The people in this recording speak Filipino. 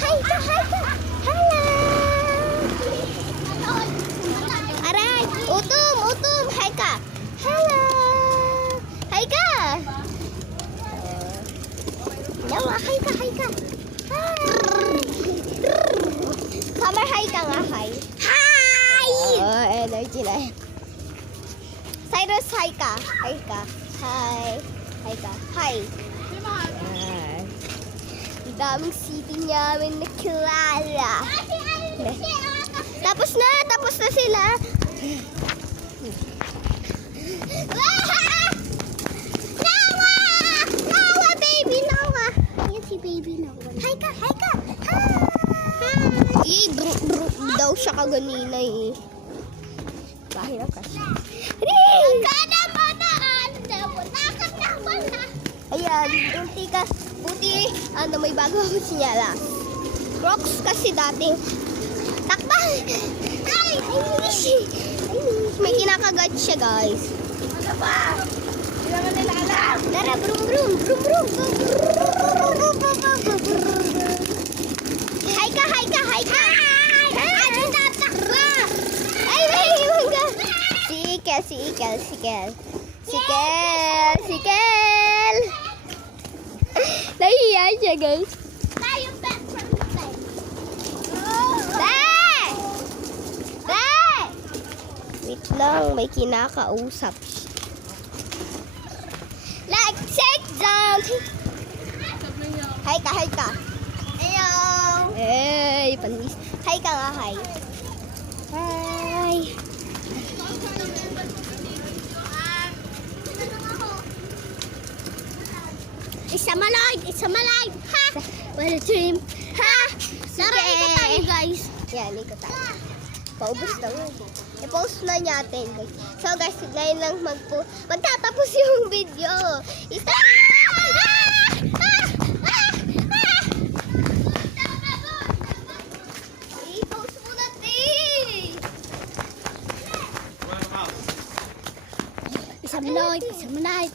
Hi ka, hi ka. Hello. Aray, utom, utom. Hi ka. Hello. Hi ka. Yawa, hi ka, hi ka. Hi. Kamar, hi ka nga, hi. Hi. Oh, energy na. Cyrus, hi ka. Hi ka. Hi. Hi ka. Hi. Ang daming siping namin na kilala. Tapos na sila. Nawa! Nawa, baby, Nawa. Yan si baby Nawa. Hi ka, hi ka. Hi. Druk daw siya kaganina eh. Bahira ka siya. Ayan, buti, may bago akong sinyala. Crocs kasi dating takbang. Ay, may kinakagat siya, guys. Ano ba? Hindi naman nila alam. Tara, brum, brum, brum, brum. Hi ka, hi ka, hi ka. Ano tatakba? Ay, hangga. Si Ikel. Nahiya siya, guys. Tayo back from the bed. Wait lang, may kinakausap. Like, sit down. Hi ka, hi ka. Hello. Hey, panis. Hi ka nga, hi. Hi. It's a malay. Ha! What a dream. Ha! Tara, ikot tayo, guys. Yan, ikot tayo. Paubos na mo. I-post na natin, guys. So, guys, ngayon lang magtatapos yung video. I-post mo natin. It's a malay.